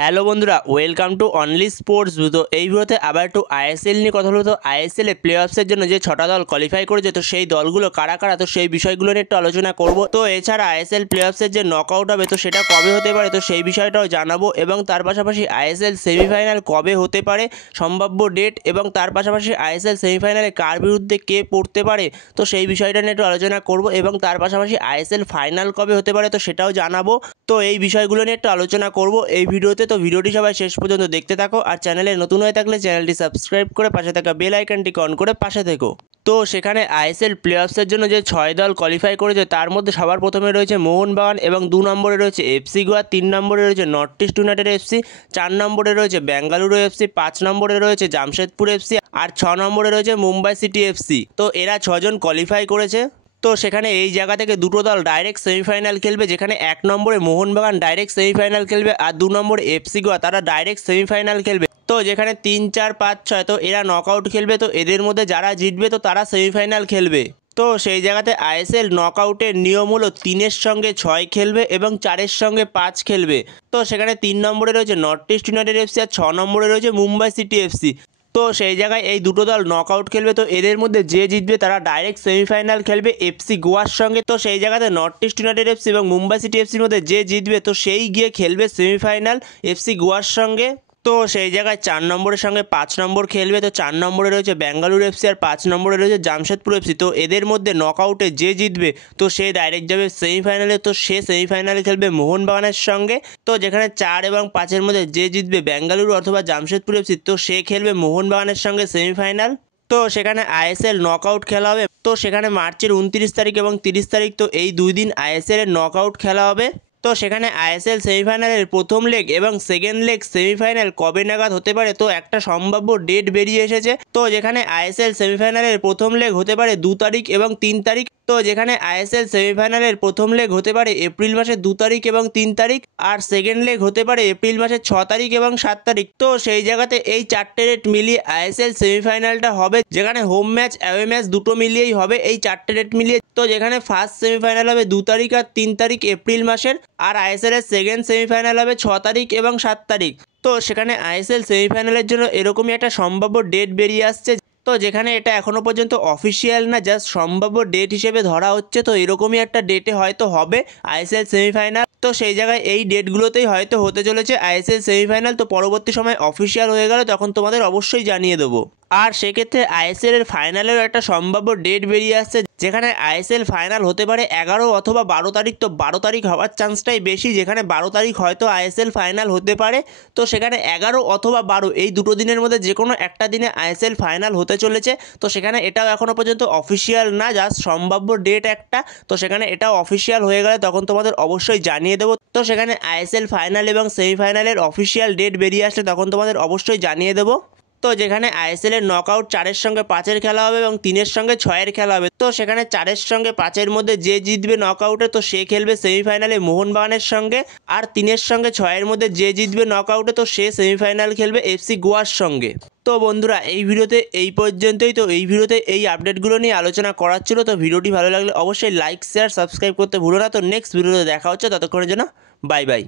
Hello বন্ধুরা, welcome to only sports. তো এই ভিডিওতে আবার একটু আইএসএল নিয়ে কথা হলো। তো আইএসএল এ প্লে অফসের জন্য যে 6টা দল কোয়ালিফাই করেছে, তো সেই দলগুলো কারা কারা, তো সেই বিষয়গুলো নিয়ে একটু আলোচনা করব। তো এছাড়া আইএসএল প্লে অফসের যে নকআউট হবে, তো সেটা কবে হতে পারে, তো সেই বিষয়টাও জানাবো। এবং তার পাশাপাশি আইএসএল সেমিফাইনাল কবে হতে পারে, সম্ভাব্য ডেট, এবং তার পাশাপাশি আইএসএল সেমিফাইনালে কার বিরুদ্ধে কে পড়তে পারে, তো সেই বিষয়টা নিয়ে একটু আলোচনা করব। এবং তার পাশাপাশি আইএসএল ফাইনাল কবে হতে পারে, তো সেটাও জানাবো। তো এই বিষয়গুলো নিয়ে একটু আলোচনা করব এই ভিডিওতে। তো ভিডিওটি সবাই শেষ পর্যন্ত দেখতে থাকো। আর চ্যানেলে নতুন হয়ে থাকলে চ্যানেলটি সাবস্ক্রাইব করে পাশে থাকা বেল আইকনটি অন করে পাশে থেকো। তো সেখানে আইএসএল প্লে অফসের জন্য যে 6 দল কোয়ালিফাই করেছে, তার মধ্যে সবার প্রথমে রয়েছে মোহনবাগান, এবং 2 নম্বরে রয়েছে এফসি গোয়া, 3 নম্বরে রয়েছে নর্থ ইস্ট ইউনাইটেড এফসি, 4 নম্বরে রয়েছে বেঙ্গালুরু এফসি, 5 নম্বরে রয়েছে জামশেদপুর এফসি, আর 6 নম্বরে রয়েছে মুম্বাই সিটি এফসি। তো এরা 6 জন কোয়ালিফাই করেছে। তো সেখানে এই জায়গা থেকে দুটো দল ডাইরেক্ট সেমিফাইনাল খেলবে, যেখানে 1 নম্বরে মোহনবাগান ডাইরেক্ট সেমিফাইনাল খেলবে, আর 2 নম্বরে এফসি গোয়া তারা ডাইরেক্ট সেমিফাইনাল খেলবে। তো যেখানে 3, 4, 5, 6 তো এরা নকআউট খেলবে। তো এদের মধ্যে যারা জিতবে তো তারা সেমিফাইনাল খেলবে। তো সেই জায়গাতে আইএসএল নকআউটের নিয়ম হলো 3-এর সঙ্গে 6 খেলবে এবং 4-এর সঙ্গে 5 খেলবে। তো সেখানে 3 নম্বরে রয়েছে নর্থ ইস্ট ইউনাইটেড এফসি, আর 6 নম্বরে রয়েছে মুম্বাই সিটি এফসি। তো সেই জায়গায় এই দুটো দল নকআউট খেলবে। তো এদের মধ্যে যে জিতবে তারা ডাইরেক্ট সেমিফাইনাল খেলবে এফসি গোয়ার সঙ্গে। তো সেই জায়গাতে নর্থ ইস্ট ইউনাইটেড এফসি এবং মুম্বাই সিটি এফসির মধ্যে যে জিতবে তো সেই গিয়ে খেলবে সেমিফাইনাল এফসি গোয়ার সঙ্গে। তো সেই জায়গায় 4 নম্বরের সঙ্গে 5 নম্বর খেলবে। তো 4 নম্বরে রয়েছে বেঙ্গালুরু এফসি, আর 5 নম্বরে রয়েছে জামশেদপুর এফসি। তো এদের মধ্যে নকআউটে যে জিতবে তো সে ডাইরেক্ট যাবে সেমিফাইনালে। তো সে সেমিফাইনালে খেলবে মোহনবাগানের সঙ্গে। তো যেখানে 4 এবং 5-এর মধ্যে যে জিতবে বেঙ্গালুরু অথবা জামশেদপুর এফসি, তো সে খেলবে মোহনবাগানের সঙ্গে সেমিফাইনাল। তো সেখানে আইএসএল নকআউট খেলা হবে। তো সেখানে মার্চের 29 তারিখ এবং 30 তারিখ, তো এই 2 দিন আইএসএল এর নকআউট খেলা হবে। তো সেখানে আইএসএল সেমিফাইনালের প্রথম লেগ এবং সেকেন্ড লেগ সেমিফাইনাল কবে নাগাদ হতে পারে, তো একটা সম্ভাব্য ডেট বেরিয়ে এসেছে। তো যেখানে আইএসএল সেমিফাইনালের প্রথম লেগ হতে পারে 2 তারিখ এবং 3 তারিখ। তো যেখানে আইএসএল সেমিফাইনালের প্রথম লেগ হতে পারে এপ্রিল মাসের 2 তারিখ এবং 3 তারিখ, আর সেকেন্ড লেগ হতে পারে এপ্রিল মাসের 6 তারিখ এবং 7 তারিখ। তো সেই জায়গাতে এই 4টে ডেট মিলিয়ে আইএসএল সেমিফাইনালটা হবে, যেখানে হোম ম্যাচ অ্যাওয়ে ম্যাচ দুটো মিলিয়েই হবে এই 4টে ডেট মিলিয়ে। তো যেখানে ফার্স্ট সেমিফাইনাল হবে 2 তারিখ আর 3 তারিখ এপ্রিল মাসের, আর আইএসএল এর সেকেন্ড সেমিফাইনাল হবে 6 তারিখ এবং 7 তারিখ। তো সেখানে আইএসএল সেমিফাইনালের জন্য এরকমই একটা সম্ভাব্য ডেট বেরিয়ে আসছে। তো যেখানে এটা এখনো পর্যন্ত অফিসিয়াল না, জাস্ট সম্ভাব্য ডেট হিসেবে ধরা হচ্ছে। তো এরকমই একটা ডেটে হয়তো হবে আইএসএল সেমিফাইনাল। তো সেই জায়গায় এই ডেটগুলোতেই হয়তো হতে চলেছে আইএসএল সেমিফাইনাল। তো পরবর্তী সময় অফিসিয়াল হয়ে গেলে তখন তোমাদের অবশ্যই জানিয়ে দেবো। আর সেক্ষেত্রে আইএসএল এর ফাইনালেরও একটা সম্ভাব্য ডেট বেরিয়ে আসছে, যেখানে আইএসএল ফাইনাল হতে পারে 11 অথবা 12 তারিখ। তো 12 তারিখ হওয়ার চান্সটাই বেশি, যেখানে 12 তারিখ হয়তো আইএসএল ফাইনাল হতে পারে। তো সেখানে 11 অথবা 12 এই দুটো দিনের মধ্যে যে কোনো একটা দিনে আইএসএল ফাইনাল হতে চলেছে। তো সেখানে এটাও এখনও পর্যন্ত অফিসিয়াল না, জাস্ট সম্ভাব্য ডেট একটা। তো সেখানে এটাও অফিসিয়াল হয়ে গেলে তখন তোমাদের অবশ্যই জানিয়ে দেবো। তো সেখানে আইএসএল ফাইনাল এবং সেমিফাইনালের অফিসিয়াল ডেট বেরিয়ে আসলে তখন তোমাদের অবশ্যই জানিয়ে দেবো। তো যেখানে আইএসএল এর নকআউট 4-এর সঙ্গে 5-এর খেলা হবে এবং 3-এর সঙ্গে 6-এর খেলা হবে। তো সেখানে 4-এর সঙ্গে 5-এর মধ্যে যে জিতবে নকআউটে তো সে খেলবে সেমিফাইনালে মোহনবাগানের সঙ্গে, আর 3-এর সঙ্গে 6-এর মধ্যে যে জিতবে নকআউটে তো সে সেমিফাইনাল খেলবে এফসি গোয়ার সঙ্গে। তো বন্ধুরা, এই ভিডিওতে এই পর্যন্তই। তো এই ভিডিওতে এই আপডেটগুলো নিয়ে আলোচনা করার ছিল। তো ভিডিওটি ভালো লাগলে অবশ্যই লাইক, শেয়ার, সাবস্ক্রাইব করতে ভুলো না। তো নেক্সট ভিডিওতে দেখা হচ্ছে, ততক্ষণের জন্য বাই বাই।